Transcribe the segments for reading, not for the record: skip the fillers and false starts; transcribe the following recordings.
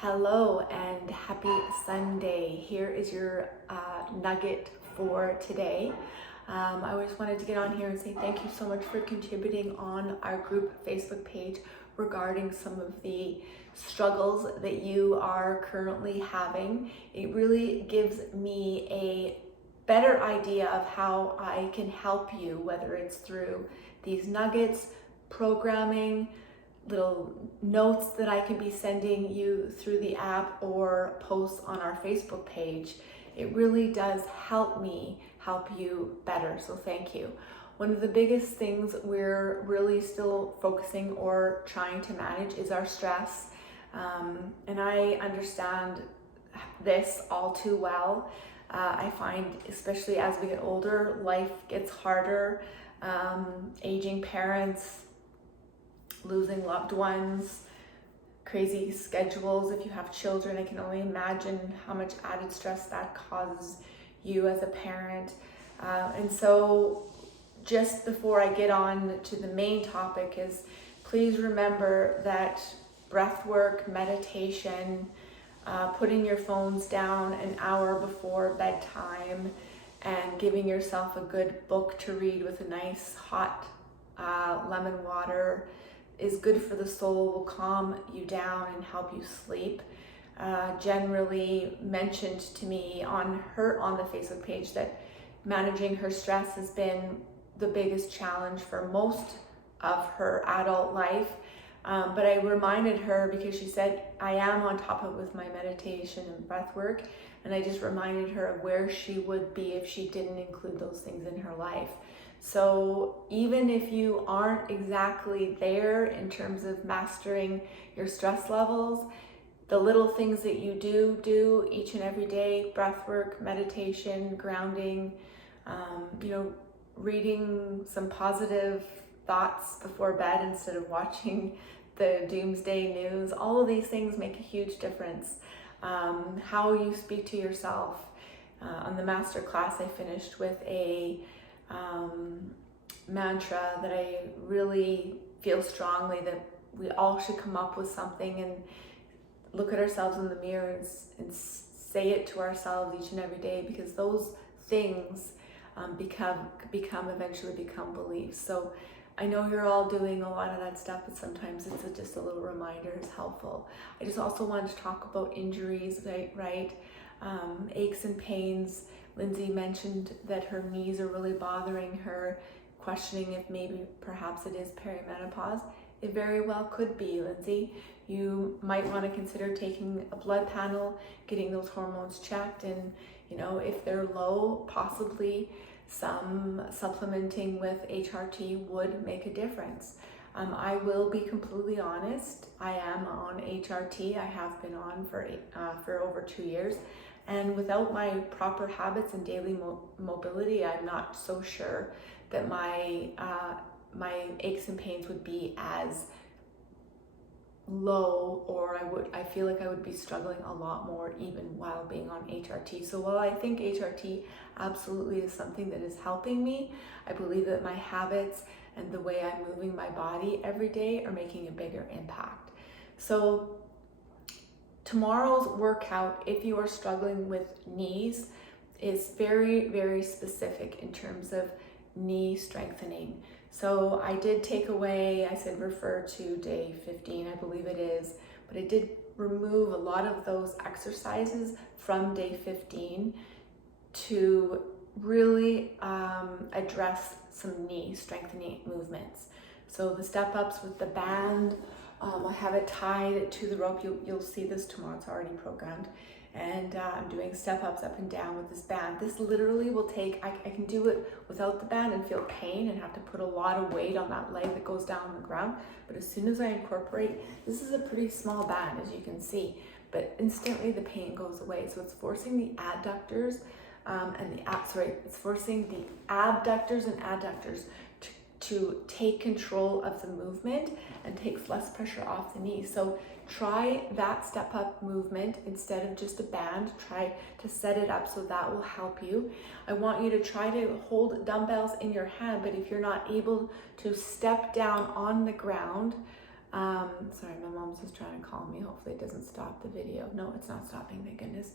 Hello and happy Sunday. Here is your nugget for today. I just wanted to get on here and say thank you so much for contributing on our group Facebook page regarding some of the struggles that you are currently having. It really gives me a better idea of how I can help you, whether it's through these nuggets, programming, little notes that I can be sending you through the app or posts on our Facebook page. It really does help me help you better, so thank you. One of the biggest things we're really still focusing or trying to manage is our stress. And I understand this all too well. I find, especially as we get older, life gets harder. Aging parents, losing loved ones, crazy schedules. If you have children, I can only imagine how much added stress that causes you as a parent. And so just before I get on to the main topic is please remember that breath work, meditation, putting your phones down an hour before bedtime and giving yourself a good book to read with a nice hot lemon water is good for the soul, will calm you down and help you sleep. Generally mentioned to me on the Facebook page that managing her stress has been the biggest challenge for most of her adult life. But I reminded her because she said, I am on top of it with my meditation and breath work. And I just reminded her of where she would be if she didn't include those things in her life. So even if you aren't exactly there in terms of mastering your stress levels, the little things that you do each and every day, breath work, meditation, grounding, reading some positive thoughts before bed instead of watching the doomsday news, all of these things make a huge difference. How you speak to yourself. On the master class, I finished with a mantra that I really feel strongly that we all should come up with something and look at ourselves in the mirror and say it to ourselves each and every day, because those things eventually become beliefs. So I know you're all doing a lot of that stuff, but sometimes it's just a little reminder is helpful. I just also wanted to talk about injuries, right? Aches and pains. Lindsay mentioned that her knees are really bothering her, questioning if perhaps it is perimenopause. It very well could be, Lindsay. You might want to consider taking a blood panel, getting those hormones checked, and if they're low, possibly some supplementing with HRT would make a difference. I will be completely honest. I am on HRT. I have been on for over 2 years. And without my proper habits and daily mobility, I'm not so sure that my aches and pains would be as low, or I feel like I would be struggling a lot more even while being on HRT. So while I think HRT absolutely is something that is helping me, I believe that my habits and the way I'm moving my body every day are making a bigger impact. So tomorrow's workout, if you are struggling with knees, is very, very specific in terms of knee strengthening. So I did take away, I said refer to day 15, I believe it is, but I did remove a lot of those exercises from day 15 to really address some knee strengthening movements. So the step ups with the band, I have it tied to the rope. You'll see this tomorrow, it's already programmed. And I'm doing step ups up and down with this band. This literally will take, I can do it without the band and feel pain and have to put a lot of weight on that leg that goes down on the ground. But as soon as I incorporate, this is a pretty small band, as you can see, but instantly the pain goes away. So it's forcing the adductors it's forcing the abductors and adductors to take control of the movement and takes less pressure off the knee. So try that step up movement instead of just a band. Try to set it up so that will help you. I want you to try to hold dumbbells in your hand, but if you're not able to step down on the ground, Sorry, my mom's just trying to call me. Hopefully it doesn't stop the video. No, it's not stopping, thank goodness.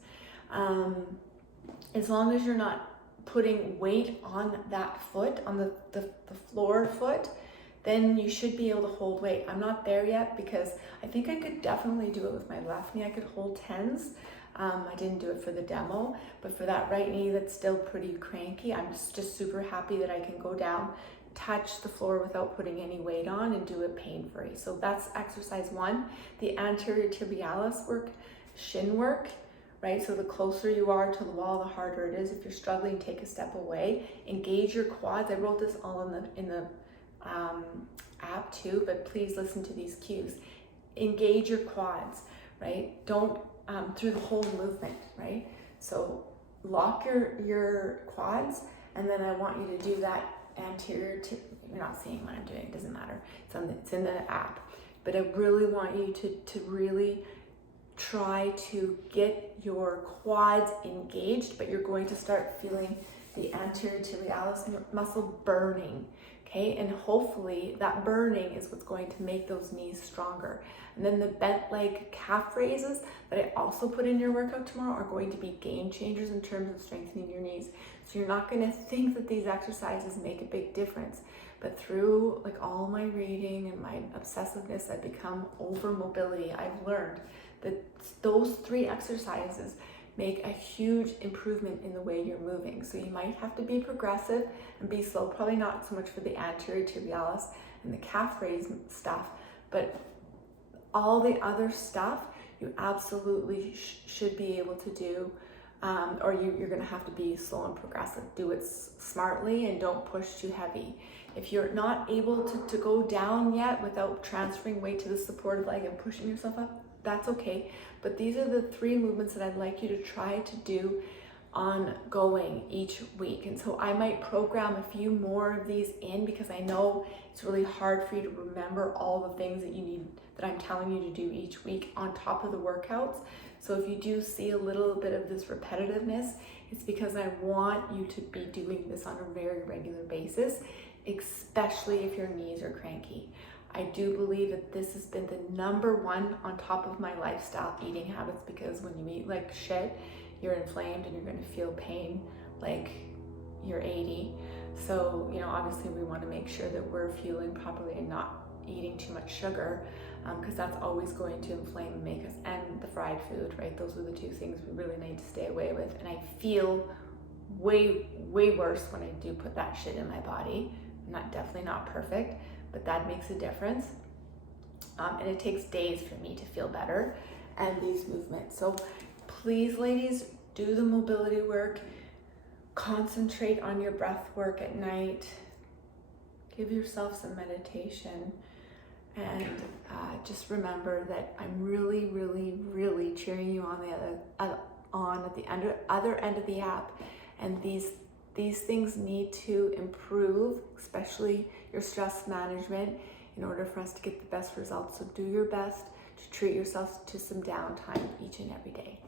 As long as you're not putting weight on that foot, on the floor foot, then you should be able to hold weight. I'm not there yet because I think I could definitely do it with my left knee. I could hold 10s. I didn't do it for the demo, but for that right knee that's still pretty cranky, I'm just super happy that I can go down, touch the floor without putting any weight on and do it pain-free. So that's exercise 1. The anterior tibialis work, shin work, right? So the closer you are to the wall, the harder it is. If you're struggling, take a step away. Engage your quads. I wrote this all in the app too, but please listen to these cues. Engage your quads, right? Don't through the whole movement, right? So lock your quads, and then I want you to do that anterior to, you're not seeing what I'm doing, it doesn't matter. It's in the app. But I really want you to really try to get your quads engaged, but you're going to start feeling the anterior tibialis muscle burning, okay? And hopefully that burning is what's going to make those knees stronger. And then the bent leg calf raises that I also put in your workout tomorrow are going to be game changers in terms of strengthening your knees. So you're not going to think that these exercises make a big difference, but through like all my reading and my obsessiveness, I've become over mobility. I've learned that those 3 exercises make a huge improvement in the way you're moving. So you might have to be progressive and be slow, probably not so much for the anterior tibialis and the calf raise stuff, but all the other stuff you absolutely should be able to do, or you're gonna have to be slow and progressive. Do it smartly and don't push too heavy. If you're not able to go down yet without transferring weight to the supported leg and pushing yourself up, that's okay. But these are the 3 movements that I'd like you to try to do ongoing each week. And so I might program a few more of these in because I know it's really hard for you to remember all the things that you need, that I'm telling you to do each week on top of the workouts. So if you do see a little bit of this repetitiveness, it's because I want you to be doing this on a very regular basis, especially if your knees are cranky. I do believe that this has been the #1 on top of my lifestyle eating habits, because when you eat like shit, you're inflamed and you're going to feel pain like you're 80. So, you know, obviously we want to make sure that we're fueling properly and not eating too much sugar, because that's always going to inflame and make us, and the fried food, right? Those are the 2 things we really need to stay away with. And I feel way worse when I do put that shit in my body. I'm definitely not perfect, but that makes a difference. And it takes days for me to feel better and these movements. So please, ladies, do the mobility work. Concentrate on your breath work at night. Give yourself some meditation. And just remember that I'm really cheering you on at the other end of the app. And these things need to improve, especially your stress management, in order for us to get the best results. So do your best to treat yourself to some downtime each and every day.